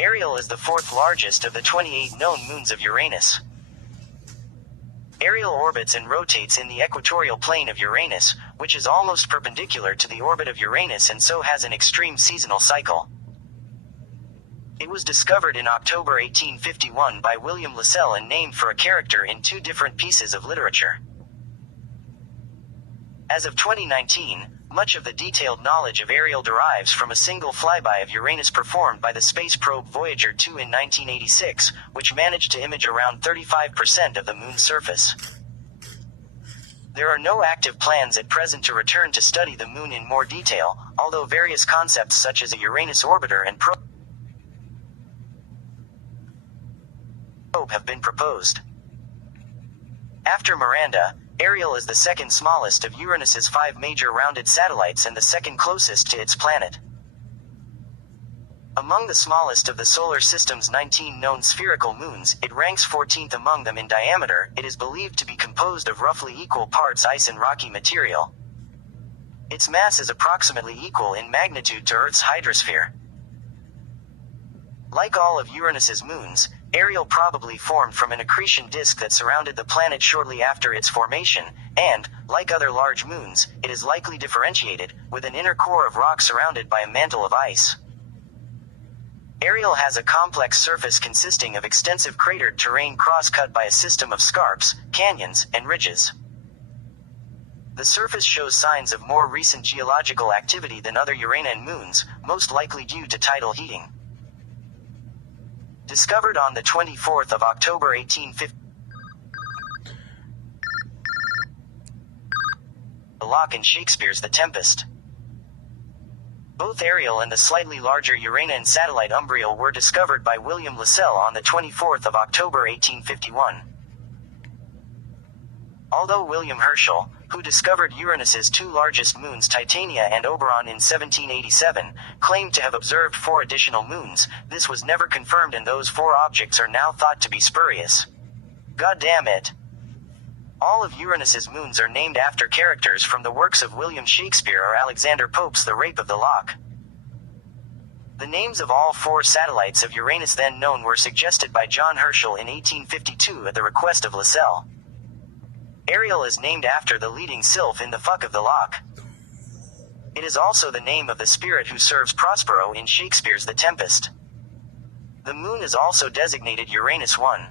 Ariel is the fourth largest of the 28 known moons of Uranus. Ariel orbits and rotates in the equatorial plane of Uranus, which is almost perpendicular to the orbit of Uranus and so has an extreme seasonal cycle. It was discovered in October 1851 by William Lassell and named for a character in two different pieces of literature. As of 2019, much of the detailed knowledge of Ariel derives from a single flyby of Uranus performed by the space probe Voyager 2 in 1986, which managed to image around 35% of the Moon's surface. There are no active plans at present to return to study the Moon in more detail, although various concepts such as a Uranus orbiter and probe have been proposed. After Miranda, Ariel is the second smallest of Uranus's 5 major rounded satellites and the second closest to its planet. Among the smallest of the solar system's 19 known spherical moons, it ranks 14th among them in diameter. It is believed to be composed of roughly equal parts ice and rocky material. Its mass is approximately equal in magnitude to Earth's hydrosphere. Like all of Uranus's moons, Ariel probably formed from an accretion disk that surrounded the planet shortly after its formation, and, like other large moons, it is likely differentiated, with an inner core of rock surrounded by a mantle of ice. Ariel has a complex surface consisting of extensive cratered terrain cross-cut by a system of scarps, canyons, and ridges. The surface shows signs of more recent geological activity than other Uranian moons, most likely due to tidal heating. Discovered on the 24th of October 1850, the lock in Shakespeare's The Tempest. Both Ariel and the slightly larger Uranian satellite Umbriel were discovered by William Lassell on the 24th of October 1851. Although William Herschel, who discovered Uranus's two largest moons Titania and Oberon in 1787, claimed to have observed 4 additional moons, this was never confirmed and those 4 objects are now thought to be spurious. God damn it. All of Uranus's moons are named after characters from the works of William Shakespeare or Alexander Pope's The Rape of the Lock. The names of all 4 satellites of Uranus then known were suggested by John Herschel in 1852 at the request of Lassell. Ariel is named after the leading sylph in the Fuck of the Lock. It is also the name of the spirit who serves Prospero in Shakespeare's The Tempest. The moon is also designated Uranus 1.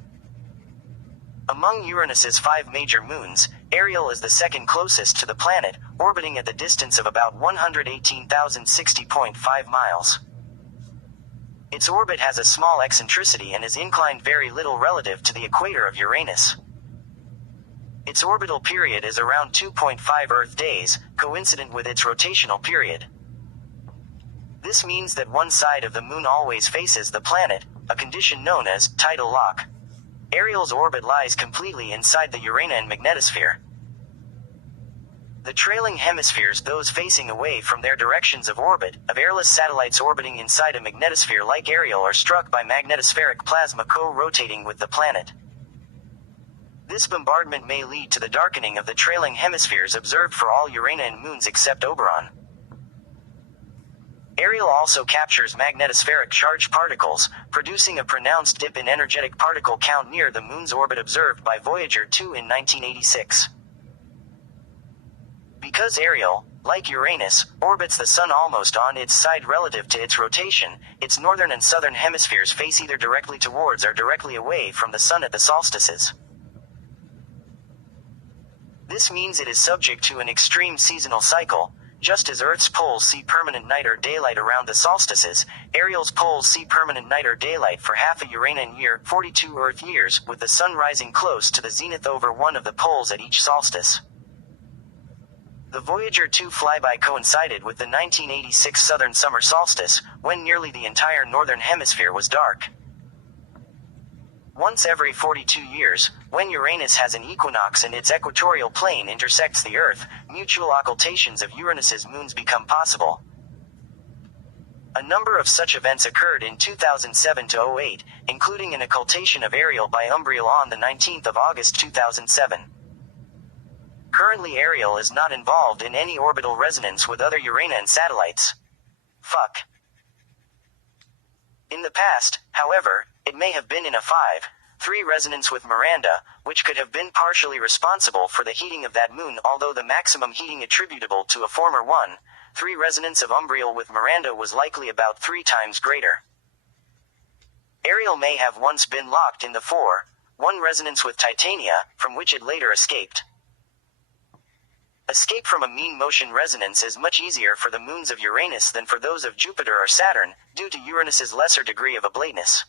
Among Uranus's 5 major moons, Ariel is the second closest to the planet, orbiting at the distance of about 118,060.5 miles. Its orbit has a small eccentricity and is inclined very little relative to the equator of Uranus. Its orbital period is around 2.5 Earth days, coincident with its rotational period. This means that one side of the moon always faces the planet, a condition known as tidal lock. Ariel's orbit lies completely inside the Uranian magnetosphere. The trailing hemispheres, those facing away from their directions of orbit, of airless satellites orbiting inside a magnetosphere like Ariel are struck by magnetospheric plasma co-rotating with the planet. This bombardment may lead to the darkening of the trailing hemispheres observed for all Uranian moons except Oberon. Ariel also captures magnetospheric charged particles, producing a pronounced dip in energetic particle count near the moon's orbit observed by Voyager 2 in 1986. Because Ariel, like Uranus, orbits the Sun almost on its side relative to its rotation, its northern and southern hemispheres face either directly towards or directly away from the Sun at the solstices. This means it is subject to an extreme seasonal cycle. Just as Earth's poles see permanent night or daylight around the solstices, Ariel's poles see permanent night or daylight for half a Uranian year, 42 Earth years, with the Sun rising close to the zenith over one of the poles at each solstice. The Voyager 2 flyby coincided with the 1986 southern summer solstice, when nearly the entire northern hemisphere was dark. Once every 42 years, when Uranus has an equinox and its equatorial plane intersects the Earth, mutual occultations of Uranus's moons become possible. A number of such events occurred in 2007 to 08, including an occultation of Ariel by Umbriel on the 19th of August 2007. Currently Ariel is not involved in any orbital resonance with other Uranian satellites. Fuck. In the past, however, it may have been in a 5.3 resonance with Miranda, which could have been partially responsible for the heating of that moon, although the maximum heating attributable to a former 1.3 resonance of Umbriel with Miranda was likely about 3 times greater. Ariel may have once been locked in the 4.1 resonance with Titania, from which it later escaped. Escape from a mean motion resonance is much easier for the moons of Uranus than for those of Jupiter or Saturn, due to Uranus's lesser degree of ablateness.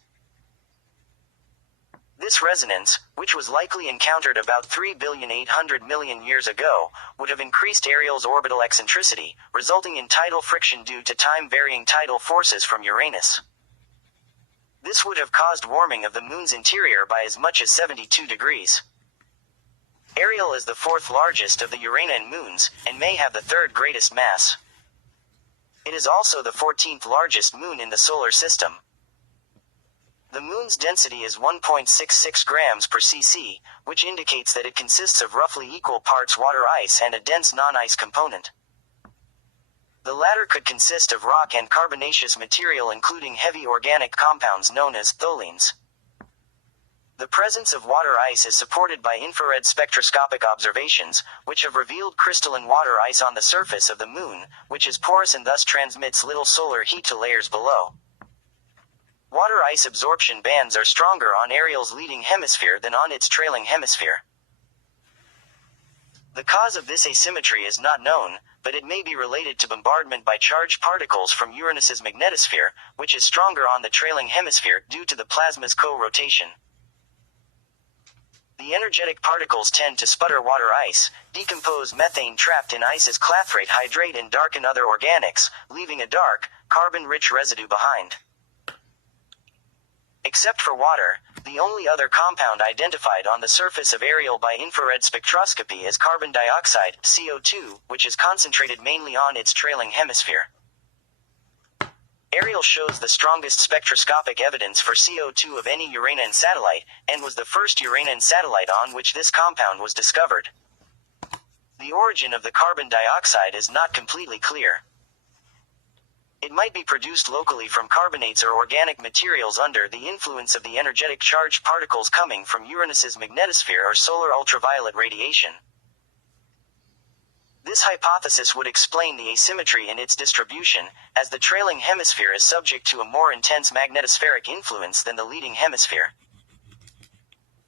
This resonance, which was likely encountered about 3,800,000,000 years ago, would have increased Ariel's orbital eccentricity, resulting in tidal friction due to time-varying tidal forces from Uranus. This would have caused warming of the moon's interior by as much as 72 degrees. Ariel is the 4th largest of the Uranian moons, and may have the 3rd greatest mass. It is also the 14th largest moon in the solar system. The moon's density is 1.66 grams per cc, which indicates that it consists of roughly equal parts water ice and a dense non-ice component. The latter could consist of rock and carbonaceous material, including heavy organic compounds known as tholins. The presence of water ice is supported by infrared spectroscopic observations, which have revealed crystalline water ice on the surface of the moon, which is porous and thus transmits little solar heat to layers below. Water ice absorption bands are stronger on Ariel's leading hemisphere than on its trailing hemisphere. The cause of this asymmetry is not known, but it may be related to bombardment by charged particles from Uranus's magnetosphere, which is stronger on the trailing hemisphere due to the plasma's co-rotation. The energetic particles tend to sputter water ice, decompose methane trapped in ice as clathrate hydrate, and darken other organics, leaving a dark, carbon-rich residue behind. Except for water, the only other compound identified on the surface of Ariel by infrared spectroscopy is carbon dioxide, CO2, which is concentrated mainly on its trailing hemisphere. Ariel shows the strongest spectroscopic evidence for CO2 of any Uranian satellite, and was the first Uranian satellite on which this compound was discovered. The origin of the carbon dioxide is not completely clear. It might be produced locally from carbonates or organic materials under the influence of the energetic charged particles coming from Uranus's magnetosphere or solar ultraviolet radiation. This hypothesis would explain the asymmetry in its distribution, as the trailing hemisphere is subject to a more intense magnetospheric influence than the leading hemisphere.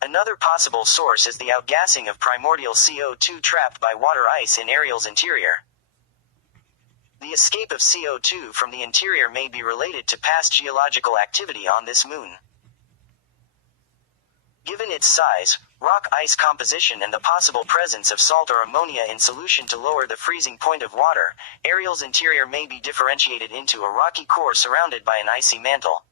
Another possible source is the outgassing of primordial CO2 trapped by water ice in Ariel's interior. The escape of CO2 from the interior may be related to past geological activity on this moon. Given its size, rock-ice composition, and the possible presence of salt or ammonia in solution to lower the freezing point of water, Ariel's interior may be differentiated into a rocky core surrounded by an icy mantle.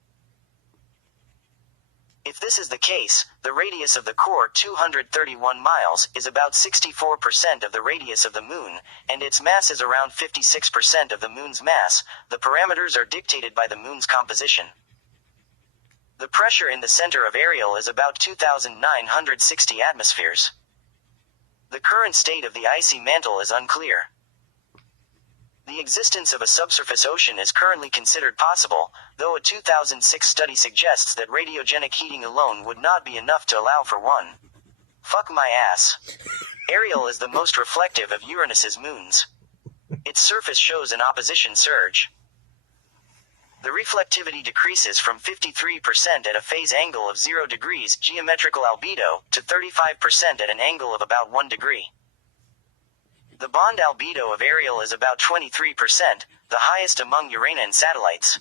If this is the case, the radius of the core, 231 miles, is about 64% of the radius of the moon, and its mass is around 56% of the moon's mass. The parameters are dictated by the moon's composition. The pressure in the center of Ariel is about 2,960 atmospheres. The current state of the icy mantle is unclear. The existence of a subsurface ocean is currently considered possible, though a 2006 study suggests that radiogenic heating alone would not be enough to allow for one. Fuck my ass. Ariel is the most reflective of Uranus's moons. Its surface shows an opposition surge. The reflectivity decreases from 53% at a phase angle of 0 degrees geometrical albedo to 35% at an angle of about 1 degree. The bond albedo of Ariel is about 23%, the highest among Uranian satellites.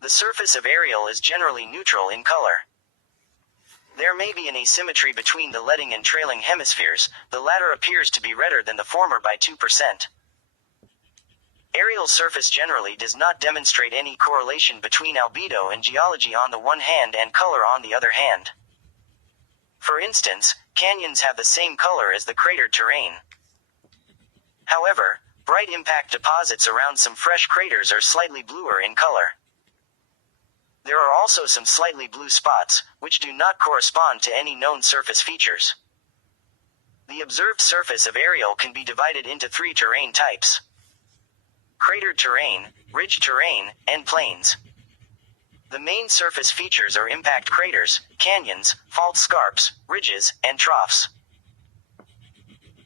The surface of Ariel is generally neutral in color. There may be an asymmetry between the leading and trailing hemispheres. The latter appears to be redder than the former by 2%. Ariel's surface generally does not demonstrate any correlation between albedo and geology on the one hand and color on the other hand. For instance, canyons have the same color as the cratered terrain. However, bright impact deposits around some fresh craters are slightly bluer in color. There are also some slightly blue spots, which do not correspond to any known surface features. The observed surface of Ariel can be divided into 3 terrain types: cratered terrain, ridge terrain, and plains. The main surface features are impact craters, canyons, fault scarps, ridges, and troughs.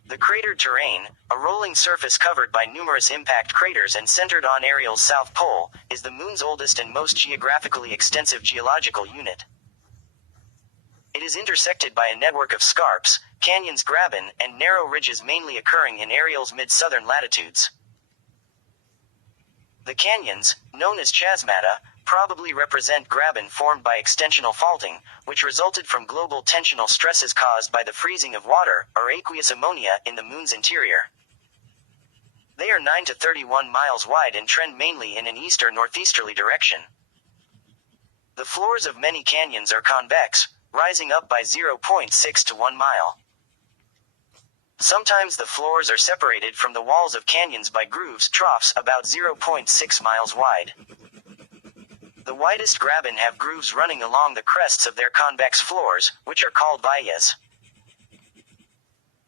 The cratered terrain, a rolling surface covered by numerous impact craters and centered on Ariel's south pole, is the Moon's oldest and most geographically extensive geological unit. It is intersected by a network of scarps, canyons, graben, and narrow ridges mainly occurring in Ariel's mid-southern latitudes. The canyons, known as chasmata, probably represent graben formed by extensional faulting, which resulted from global tensional stresses caused by the freezing of water, or aqueous ammonia, in the Moon's interior. They are 9 to 31 miles wide and trend mainly in an east or northeasterly direction. The floors of many canyons are convex, rising up by 0.6 to 1 mile. Sometimes the floors are separated from the walls of canyons by grooves, troughs about 0.6 miles wide. The widest graben have grooves running along the crests of their convex floors, which are called valles.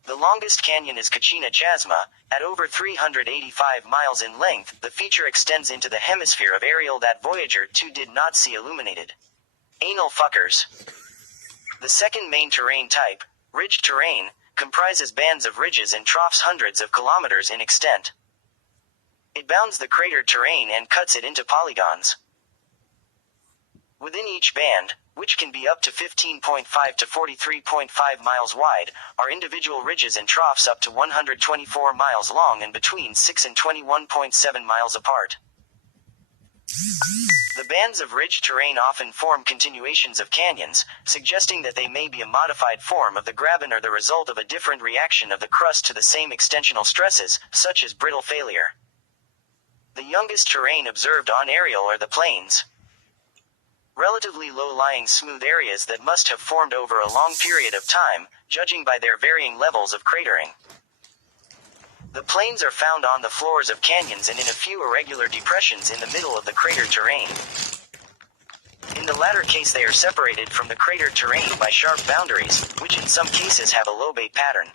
The longest canyon is Kachina Chasma, at over 385 miles in length. The feature extends into the hemisphere of Ariel that Voyager 2 did not see illuminated. Anal fuckers. The second main terrain type, ridge terrain, comprises bands of ridges and troughs hundreds of kilometers in extent. It bounds the cratered terrain and cuts it into polygons. Within each band, which can be up to 15.5 to 43.5 miles wide, are individual ridges and troughs up to 124 miles long and between 6 and 21.7 miles apart. The bands of ridge terrain often form continuations of canyons, suggesting that they may be a modified form of the graben or the result of a different reaction of the crust to the same extensional stresses, such as brittle failure. The youngest terrain observed on Ariel are the plains. Relatively low-lying smooth areas that must have formed over a long period of time, judging by their varying levels of cratering. The plains are found on the floors of canyons and in a few irregular depressions in the middle of the cratered terrain. In the latter case they are separated from the cratered terrain by sharp boundaries, which in some cases have a lobate pattern.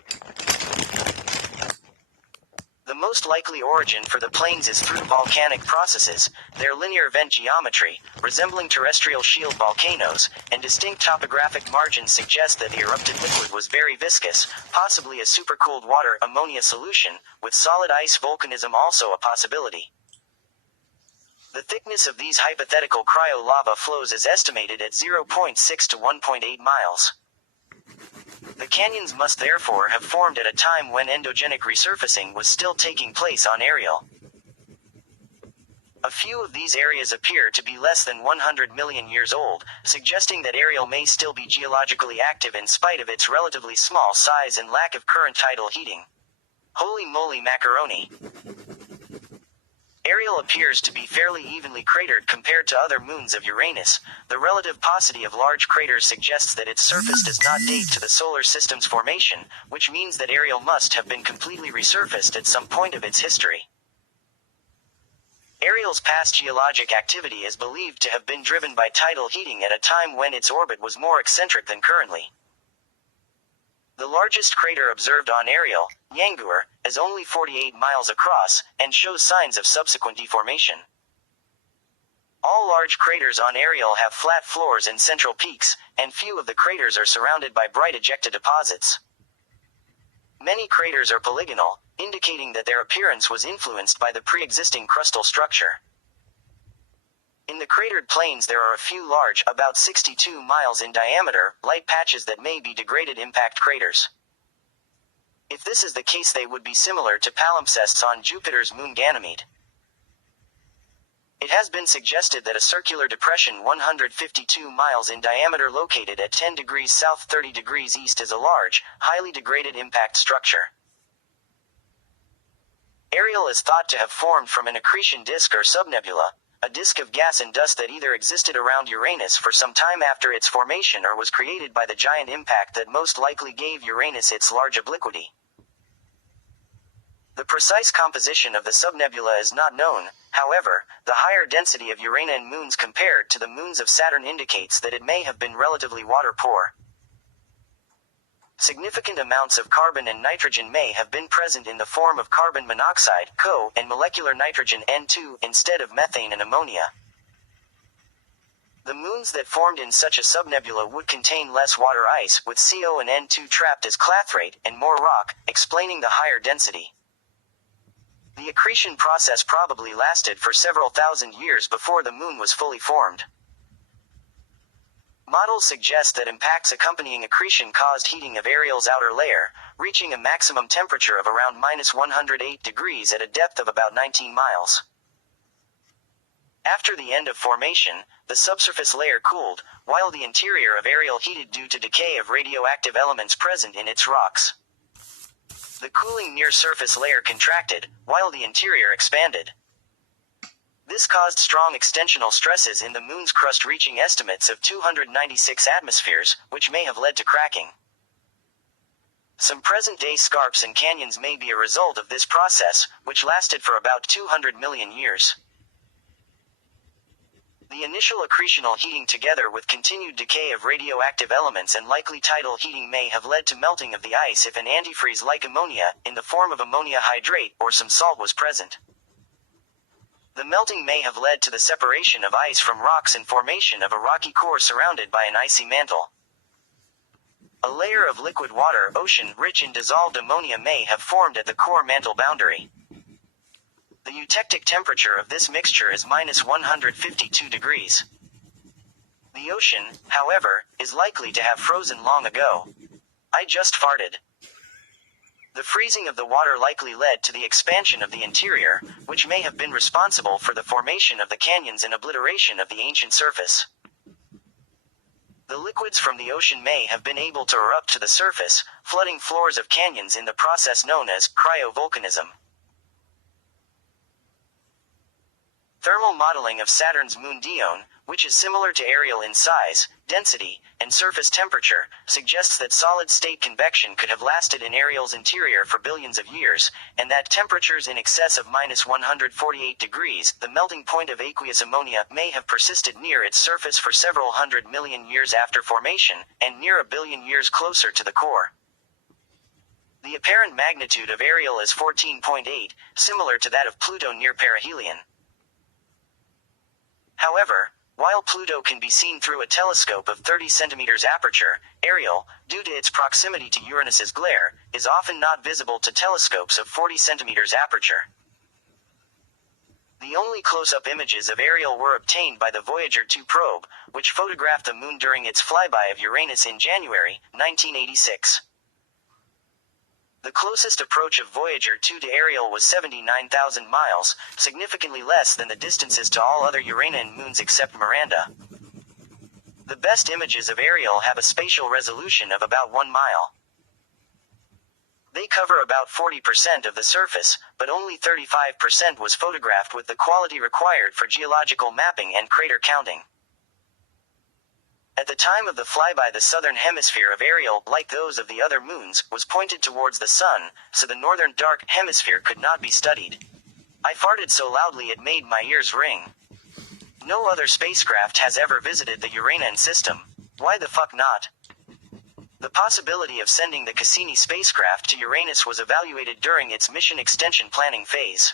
The most likely origin for the plains is through volcanic processes, their linear vent geometry, resembling terrestrial shield volcanoes, and distinct topographic margins suggest that the erupted liquid was very viscous, possibly a supercooled water ammonia solution, with solid ice volcanism also a possibility. The thickness of these hypothetical cryo-lava flows is estimated at 0.6 to 1.8 miles. The canyons must therefore have formed at a time when endogenic resurfacing was still taking place on Ariel. A few of these areas appear to be less than 100 million years old, suggesting that Ariel may still be geologically active in spite of its relatively small size and lack of current tidal heating. Holy moly macaroni! Ariel appears to be fairly evenly cratered compared to other moons of Uranus. The relative paucity of large craters suggests that its surface does not date to the solar system's formation, which means that Ariel must have been completely resurfaced at some point of its history. Ariel's past geologic activity is believed to have been driven by tidal heating at a time when its orbit was more eccentric than currently. The largest crater observed on Ariel, Yanguar, is only 48 miles across, and shows signs of subsequent deformation. All large craters on Ariel have flat floors and central peaks, and few of the craters are surrounded by bright ejecta deposits. Many craters are polygonal, indicating that their appearance was influenced by the pre-existing crustal structure. In the cratered plains there are a few large, about 62 miles in diameter, light patches that may be degraded impact craters. If this is the case they would be similar to palimpsests on Jupiter's moon Ganymede. It has been suggested that a circular depression 152 miles in diameter located at 10 degrees south 30 degrees east is a large, highly degraded impact structure. Ariel is thought to have formed from an accretion disk or subnebula, a disk of gas and dust that either existed around Uranus for some time after its formation or was created by the giant impact that most likely gave Uranus its large obliquity. The precise composition of the subnebula is not known. However, the higher density of Uranian moons compared to the moons of Saturn indicates that it may have been relatively water-poor. Significant amounts of carbon and nitrogen may have been present in the form of carbon monoxide, CO, and molecular nitrogen N2, instead of methane and ammonia. Moons that formed in such a subnebula would contain less water ice, with CO and N2 trapped as clathrate, and more rock, explaining the higher density. The accretion process probably lasted for several thousand years before the Moon was fully formed. Models suggest that impacts accompanying accretion caused heating of Ariel's outer layer, reaching a maximum temperature of around -108 degrees at a depth of about 19 miles. After the end of formation, the subsurface layer cooled, while the interior of Ariel heated due to decay of radioactive elements present in its rocks. The cooling near-surface layer contracted, while the interior expanded. This caused strong extensional stresses in the Moon's crust, reaching estimates of 296 atmospheres, which may have led to cracking. Some present-day scarps and canyons may be a result of this process, which lasted for about 200 million years. The initial accretional heating together with continued decay of radioactive elements and likely tidal heating may have led to melting of the ice if an antifreeze like ammonia, in the form of ammonia hydrate, or some salt was present. The melting may have led to the separation of ice from rocks and formation of a rocky core surrounded by an icy mantle. A layer of liquid water, ocean, rich in dissolved ammonia may have formed at the core mantle boundary. The eutectic temperature of this mixture is -152 degrees. The ocean, however, is likely to have frozen long ago. I just farted. The freezing of the water likely led to the expansion of the interior, which may have been responsible for the formation of the canyons and obliteration of the ancient surface. The liquids from the ocean may have been able to erupt to the surface, flooding floors of canyons in the process known as cryovolcanism. Thermal modeling of Saturn's moon Dione, which is similar to Ariel in size, density, and surface temperature, suggests that solid-state convection could have lasted in Ariel's interior for billions of years, and that temperatures in excess of -148 degrees, the melting point of aqueous ammonia, may have persisted near its surface for several 100 million years after formation, and near 1 billion years closer to the core. The apparent magnitude of Ariel is 14.8, similar to that of Pluto near perihelion. However, while Pluto can be seen through a telescope of 30 cm aperture, Ariel, due to its proximity to Uranus's glare, is often not visible to telescopes of 40 cm aperture. The only close-up images of Ariel were obtained by the Voyager 2 probe, which photographed the Moon during its flyby of Uranus in January 1986. The closest approach of Voyager 2 to Ariel was 79,000 miles, significantly less than the distances to all other Uranian moons except Miranda. The best images of Ariel have a spatial resolution of about 1 mile. They cover about 40% of the surface, but only 35% was photographed with the quality required for geological mapping and crater counting. At the time of the flyby, the southern hemisphere of Ariel, like those of the other moons, was pointed towards the sun, so the northern dark hemisphere could not be studied. I farted so loudly it made my ears ring. No other spacecraft has ever visited the Uranian system. Why the fuck not? The possibility of sending the Cassini spacecraft to Uranus was evaluated during its mission extension planning phase.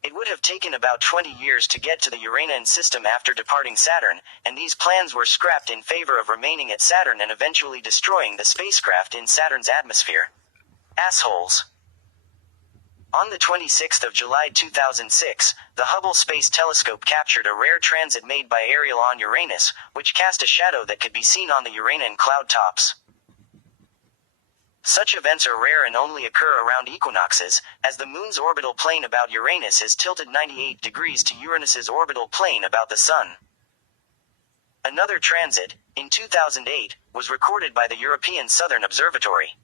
It would have taken about 20 years to get to the Uranian system after departing Saturn, and these plans were scrapped in favor of remaining at Saturn and eventually destroying the spacecraft in Saturn's atmosphere. Assholes. On the 26th of July 2006, the Hubble Space Telescope captured a rare transit made by Ariel on Uranus, which cast a shadow that could be seen on the Uranian cloud tops. Such events are rare and only occur around equinoxes, as the Moon's orbital plane about Uranus is tilted 98 degrees to Uranus's orbital plane about the Sun. Another transit, in 2008, was recorded by the European Southern Observatory.